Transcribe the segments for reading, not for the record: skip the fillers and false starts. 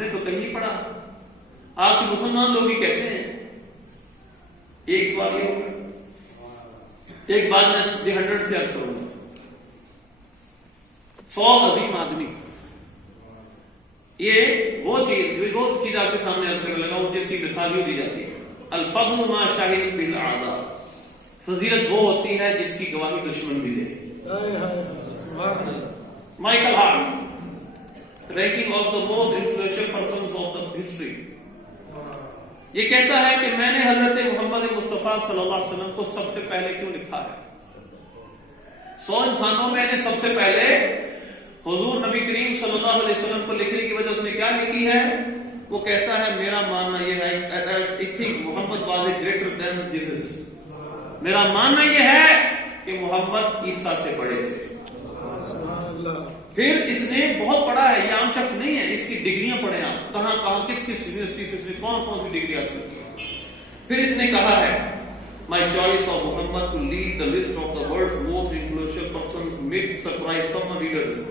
نے تو کہیں نہیں پڑھا. آپ کے مسلمان لوگ ہی کہتے ہیں. ایک سوال یہ ہوگا, ایک بات میں 100 سے عرض کروں گا. 100 عظیم آدمی, یہ وہ چیز آپ کے سامنے عرض کرنے لگا ہوں جس کی مثال یوں دی جاتی ہے, الفضل ما شاہد بالاعداء, فضیلت وہ ہوتی ہے جس کی گواہی دشمن بھی دے. Michael Hart, ranking of the most influential persons of the history, یہ کہتا ہے کہ میں نے حضرت محمد مصطفیٰ صلی اللہ علیہ وسلم کو سب سے پہلے کیوں لکھا ہے. 100 انسانوں میں نے سب سے پہلے حضور نبی کریم صلی اللہ علیہ وسلم کو لکھنے کی وجہ سے کیا لکھی ہے؟ وہ کہتا ہے میرا ماننا یہ ہے, I think Muhammad was greater than Jesus. میرا ماننا یہ ہے کہ محمد عیسیٰ سے بڑے تھے. پھر اس نے بہت پڑھا ہے, یہ عام شخص نہیں ہے, اس کی ڈگریاں پڑھیں آپ, کہاں کہاں کس کس یونیورسٹی سے اس نے کون کون سی ڈگری حاصل کی. پھر اس نے کہا ہے My choice of Muhammad to lead the list of the world's most influential persons may surprise some readers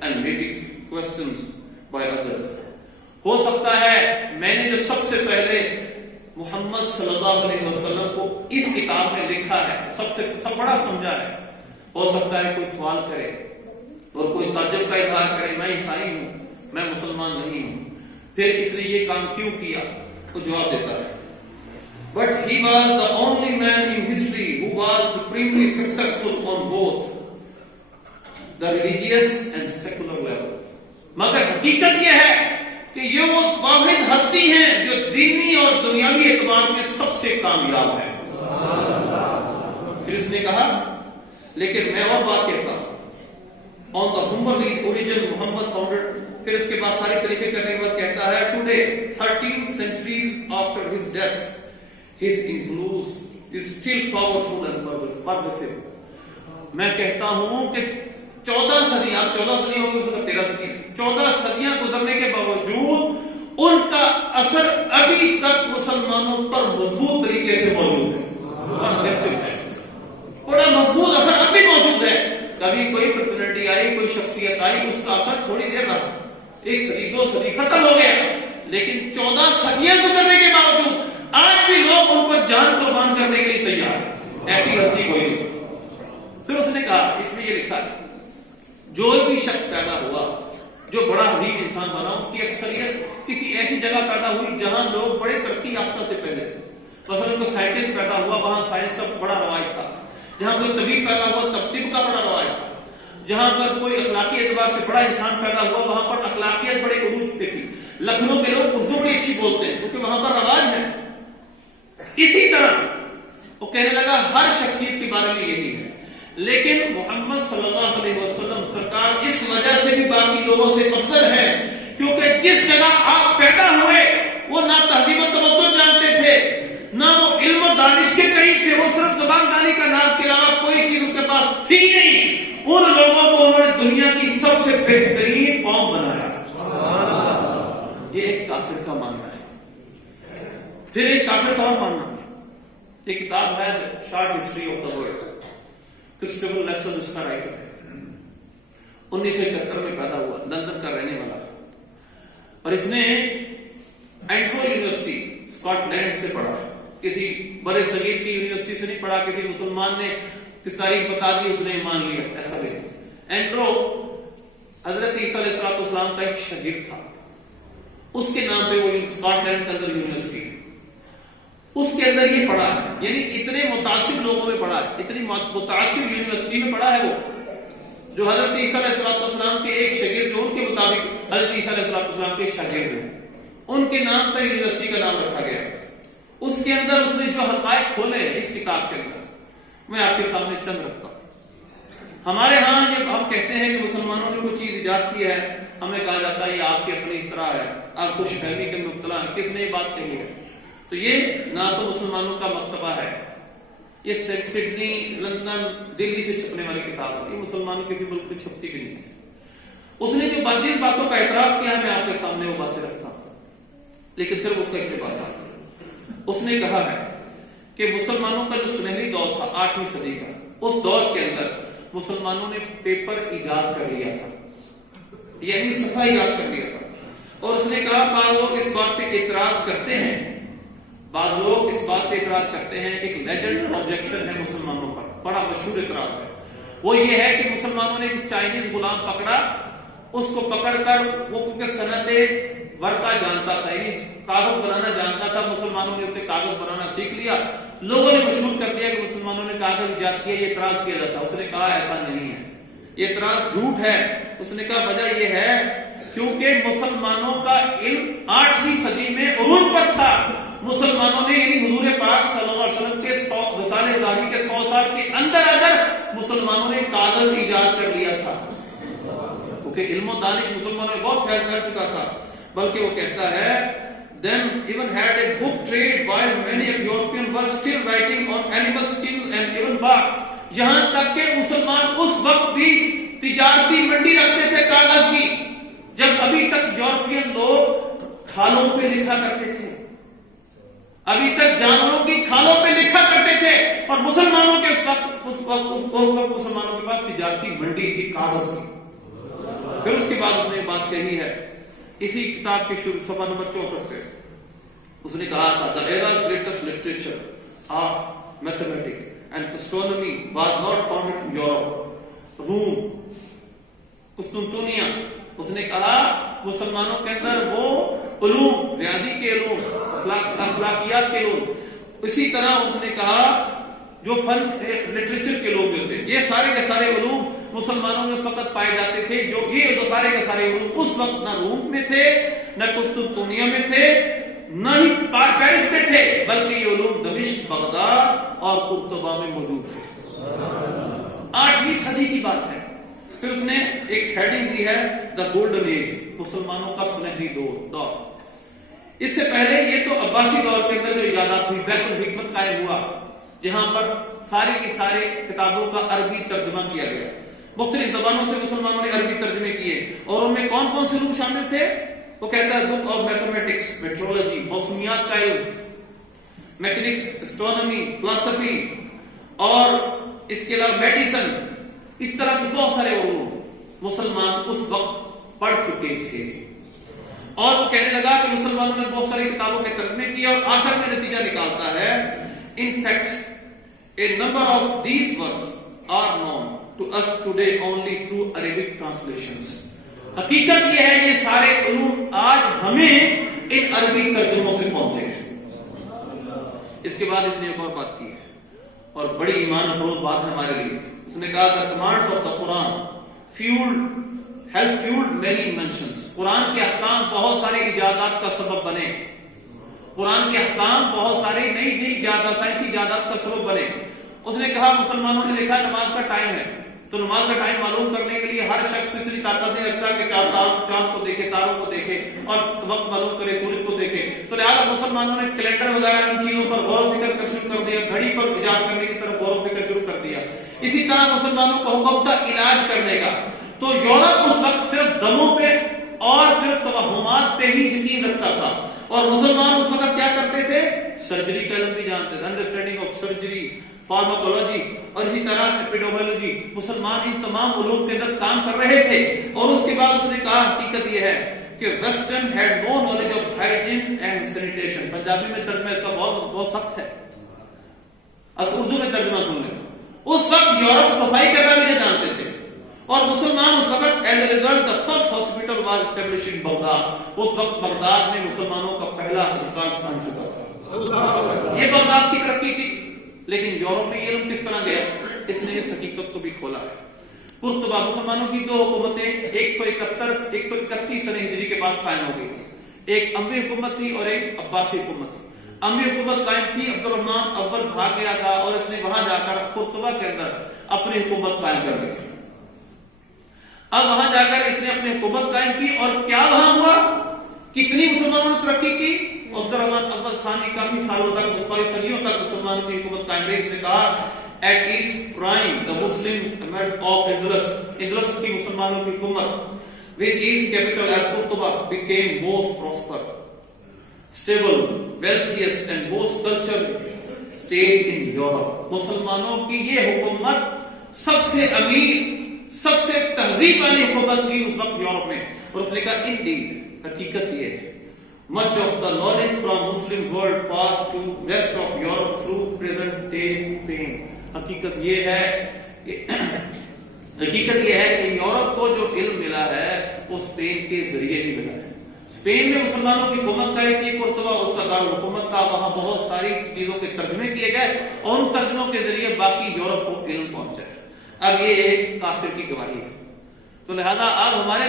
and may be questions by others. ہو سکتا ہے میں نے جو سب سے پہلے محمد صلی اللہ علیہ وسلم کو اس کتاب میں لکھا ہے, سب بڑا سمجھا ہے, ہو سکتا ہے کوئی سوال کرے اور کوئی تعجب کا اظہار کرے, میں عیسائی ہوں, میں مسلمان نہیں ہوں, پھر اس نے یہ کام کیوں کیا؟ وہ جواب دیتا ہے But he was the only man in history who was supremely successful on both the religious and secular level. مگر حقیقت یہ ہے کہ یہ وہ واحد ہستی ہیں جو دینی اور دنیاوی اعتبار میں سب سے کامیاب ہے. پھر اس نے کہا لیکن میں اور بات کہتا ہوں, on the humbly origin Muhammad founded. پھر اس کے بعد ساری طریقے کرنے کے بعد کہتا ہے Today 13 centuries after his death his influence is still powerful and pervasive. میں کہتا ہوں کہ 14 صدی, آپ 14 صدی ہو گئی, 13 صدی, 14 صدیاں گزرنے کے باوجود ان کا اثر ابھی تک مسلمانوں پر مضبوط طریقے سے موجود ہے. بڑا مضبوط اثر اب بھی موجود ہے. کبھی کوئی پرسنالٹی آئی, کوئی شخصیت آئی, اس کا اثر تھوڑی دیر رہا, 1 صدی 2 صدی ختم ہو گیا, لیکن 14 صدیاں گزرنے کے باوجود آج بھی لوگ ان پر جان قربان کرنے کے لیے تیار ہیں. ایسی ہستی کوئی نہیں. پھر اس نے کہا, اس میں یہ لکھا ہے جو بھی شخص پیدا ہوا جو بڑا عظیم انسان بنا, ان کی اکثریت کسی ایسی جگہ پیدا ہوئی جہاں لوگ بڑے ترقی یافتہ تھے پہلے سے. مثلا کوئی سائنٹسٹ پیدا ہوا, وہاں سائنس کا بڑا رواج تھا. جہاں کوئی طبیب پیدا ہوا, طب کا بڑا رواج تھا. جہاں پر کوئی اخلاقی اعتبار سے بڑا انسان پیدا ہوا, وہاں پر اخلاقیت بڑے عروج پہ تھی. لکھنؤ کے لوگ اردو بڑی اچھی بولتے ہیں کیونکہ وہاں پر رواج ہے. اسی طرح وہ کہنے لگا ہر شخصیت کے بارے میں یہی ہے, لیکن محمد صلی اللہ علیہ وسلم سرکار اس وجہ سے بھی باقی لوگوں سے افضل ہے کیونکہ جس جگہ آپ پیدا ہوئے وہ نہ تہذیب و تمدن جانتے تھے, نہ وہ علم و دانش کے قریب تھے, وہ صرف زبان دانی کا ناز کے علاوہ کوئی چیز ان کے پاس تھی نہیں. ان لوگوں کو انہوں نے دنیا کی سب سے بہترین قوم بنایا. یہ ایک کافر کا ماننا ہے. پھر ایک کافر کا اور ماننا ہے. یہ کتاب ہے short history of the world, Christopher Lascelles اس کا رائٹر ہے. 1971 میں پیدا ہوا, لندن کا رہنے والا, اور اس نے اینٹرو یونیورسٹی اسکاٹ لینڈ سے پڑھا. کسی بڑے صغیر کی یونیورسٹی سے نہیں پڑھا, کسی مسلمان نے کس تاریخ بتا دی اس نے ایمان لیا, ایسا نہیں. اینٹرو حضرت عیسیٰ علیہ السلام کا ایک شاگرد تھا, اس کے نام پہ وہ اسکاٹ لینڈ کے اندر یونیورسٹی, اس کے اندر یہ پڑھا ہے. یعنی اتنے متعصب لوگوں میں پڑھا ہے, اتنی متعصب یونیورسٹی میں پڑھا ہے وہ, جو حضرت عیسیٰ علیہ السلام کے ایک شاگرد, جو ان کے مطابق حضرت عیسیٰ علیہ السلام کے شاگرد ہیں, ان کے نام پر یونیورسٹی کا نام رکھا گیا. اس کے اندر اس نے جو حقائق کھولے ہیں اس کتاب کے اندر, میں آپ کے سامنے چند رکھتا ہوں. ہمارے ہاں یہ ہم کہتے ہیں کہ مسلمانوں نے کوئی چیز ایجاد کی ہے, ہمیں کہا جاتا ہے یہ آپ کی اپنی اختراع ہے, آپ خوش فہمی کے مبتلا ہیں. کس نے یہ بات کہی ہے؟ تو یہ نہ تو مسلمانوں کا مکتبہ ہے, یہ سڈنی, لندن, دلی سے چھپنے والی کتاب ہے, یہ مسلمانوں کسی ملک میں چھپتی بھی نہیں ہے. اس نے جو جن باتوں کا اعتراف کیا ہے میں آپ کے سامنے وہ باتیں رکھتا ہوں, لیکن صرف اس کا اقتباس ہے. اس نے کہا ہے کہ مسلمانوں کا جو سنہری دور تھا 8ویں صدی کا, اس دور کے اندر مسلمانوں نے پیپر ایجاد کر لیا تھا, یعنی صفحہ ایجاد کر لیا تھا. اور اس نے کہا بعض لوگ اس بات پہ اعتراض کرتے ہیں، بعض لوگ اس بات پہ اعتراض کرتے ہیں، ایک لیجنڈ آبجیکشن ہے مسلمانوں پر، بڑا مشہور اعتراض ہے، وہ یہ ہے کہ مسلمانوں نے ایک چائنیز غلام پکڑا، اس کو پکڑ کر وہ کیونکہ صنعت ورقہ جانتا تھا، یعنی کاغذ بنانا جانتا تھا، مسلمانوں نے اسے کاغذ بنانا سیکھ لیا، لوگوں نے مشہور کر دیا کہ مسلمانوں نے کاغذ ایجاد کیا، یہ اعتراض کیا جاتا۔ اس نے کہا ایسا نہیں ہے، یہ اعتراض جھوٹ ہے۔ اس نے کہا وجہ یہ ہے کیونکہ مسلمانوں کا علم 8ویں صدی میں عروج پر تھا، مسلمانوں نے یعنی حضور پاک صلی اللہ علیہ وسلم کے وصال ظاہری کے 100 سال کے اندر مسلمانوں نے کاغذ ایجاد کر لیا تھا، کیونکہ علم و دانش مسلمانوں میں بہت پھیل چکا تھا۔ بلکہ وہ کہتا ہے them even had a book trade while many of Europeans were still writing on animal skin and even bark، یہاں تک کہ مسلمان اس وقت بھی تجارتی منڈی رکھتے تھے کاغذ کی، جب ابھی تک یورپین لوگ کھالوں پہ لکھا کرتے تھے، ابھی تک جانوروں کی کھالوں پہ لکھا کرتے تھے، اور مسلمانوں کے اس وقت مسلمانوں کے پاس تجارتی منڈی تھی کاغذ کی۔ پھر اس کے بعد اس نے بات کہی ہے اسی کتاب کے شروع صفحہ نمبر 64 پہ، اس نے کہا تھا the era's greatest literature, art, mathematics and astronomy was not founded in Europe، روم، قسطنطنیہ، اس نے کہا مسلمانوں کے اندر وہ علوم، ریاضی کے علوم، اخلاقیات کے علوم، اسی طرح اس نے کہا جو فن لٹریچر کے لوگ جو تھے، یہ سارے کے سارے علوم مسلمانوں میں اس وقت پائے جاتے تھے، جو سارے کے سارے علوم اس وقت نہ روم میں تھے، نہ قسطنطنیہ میں تھے، نہ ہی پیرس میں تھے، بلکہ یہ علوم دمشق، بغداد اور قرطبہ میں موجود تھے۔ 8ویں صدی کی بات ہے۔ پھر اس نے ایک ہیڈنگ دی ہے دا گولڈن ایج، مسلمانوں کا سنہری دور۔ اس سے پہلے یہ تو عباسی دور کے اندر جو ایجادات ہوئی، بیت الحکمت قائم ہوا، جہاں پر ساری کی سارے کتابوں کا عربی ترجمہ کیا گیا، مختلف زبانوں سے مسلمانوں نے عربی ترجمے کیے، اور ان میں کون کون سے علوم شامل تھے؟ وہ کہتا ہے بک آف میتھمیٹکس، میٹرولوجی، موسمیات کا علم، میکینکس، اسٹرونومی، فلسفی، اور اس کے علاوہ میڈیسن، اس طرح کے بہت سارے علوم مسلمان اس وقت پڑھ چکے تھے۔ اور وہ کہنے لگا کہ مسلمانوں نے بہت ساری کتابوں کے ترجمے کیے، اور آخر میں نتیجہ نکالتا ہے in fact a number of these works are known to us today only through Arabic translations۔ حقیقت یہ ہے یہ سارے علوم آج ہمیں ان عربی ترجموں سے پہنچے ہیں۔ اس کے بعد اس نے ایک اور بات کی ہے، اور بڑی ایمان افروز بات ہے ہمارے لیے۔ اس نے کہا the commands of the Quran help fueled many inventions، قرآن کے احکام بہت سارے ایجادات کا سبب بنے، قرآن کے احکام بہت ساری نئی ایجادات، سائنسی ایجادات کا سبب بنے۔ اس نے کہا مسلمانوں نے دیکھا نماز کا ٹائم ہے، تو نماز کا ٹائم معلوم کرنے کے لیے ہر شخص اتنی طاقت نہیں رکھتا کہ چاند کو دیکھے، تاروں کو دیکھے اور وقت معلوم کرے، سورج کو دیکھے، تو لہٰذا مسلمانوں نے کیلنڈر وغیرہ ان چیزوں پر غور و فکر شروع کر دیا، گھڑی پر ایجاد کرنے کی طرف غور و فکر شروع کر دیا۔ اسی طرح مسلمانوں کو حکم تھا علاج کرنے کا، تو یورپ اس وقت صرف دموں پہ اور صرف توہمات پہ ہی یقین رکھتا تھا، اور مسلمان اس وقت کیا کرتے تھے؟ سرجری کا علم بھی جانتے تھے، انڈرسٹینڈنگ آف سرجری، فارماکولوجی، اور اسی طرح ایپیڈیمیولوجی، مسلمان ان تمام علوم کے اندر کام کر رہے تھے۔ اور اس کے بعد اس نے کہا حقیقت یہ ہے کہ western had no knowledge of hygiene and sanitation, Punjabi میں ترجمہ اس کا بہت سخت ہے، اردو میں ترجمہ سن لیں۔ اس وقت یورپ صفائی کرنا بھی نہیں جانتے تھے، اور مسلمان اس وقت as a result the first hospital was established in Baghdad, اس وقت بغداد میں مسلمانوں کا پہلا ہسپتال بن چکا تھا۔ یہ بغداد کی ترقی تھی، لیکن یورپ میں یہ علم کس طرح گیا؟ اس نے اس حقیقت کو بھی کھولا ہے۔ قرطبہ، مسلمانوں کی دو حکومتیں 131 سنہ ہجری کے بعد قائم ہو گئی تھی، ایک اموی حکومت تھی اور ایک عباسی حکومت تھی۔ اموی حکومت قائم تھی، عبد الرحمن اول بھاگ گیا تھا، اور اس نے وہاں جا کر قرطبہ کے اندر اپنی حکومت قائم کر دی تھی۔ اب وہاں جا کر اس نے اپنی حکومت قائم کی، اور کیا وہاں ہوا؟ کتنی مسلمانوں نے ترقی کی؟ عبد الرحمن اول ثانی کافی سالوں تک، 100 صدیوں تک مسلمانوں کی حکومت قائم رہی۔ اس نے کہا at its prime the Muslim of Andalus کی مسلمانوں کی حکومت with its capital at Qurtuba became most prosperous, stable, wealthiest and most cultured state in Europe۔ مسلمانوں کی یہ حکومت سب سے امیر، سب سے تہذیب والی حکومت تھی اس وقت یورپ میں۔ اور اس نے کہا indeed حقیقت یہ ہے much of the knowledge from Muslim world passed to rest of Europe through present day Spain. حقیقت یہ ہے کہ یورپ کو جو علم ملا ہے وہ اسپین کے ذریعے ہی ملا ہے. اسپین میں مسلمانوں کی حکومت کا ایک مرتبہ اس کا دارالحکومت تھا, وہاں بہت ساری چیزوں کے ترجمے کیے گئے اور ان ترجموں کے ذریعے باقی یورپ کو علم پہنچا ہے. اب یہ ایک کافر کی گواہی ہے, تو لہذا اب ہمارے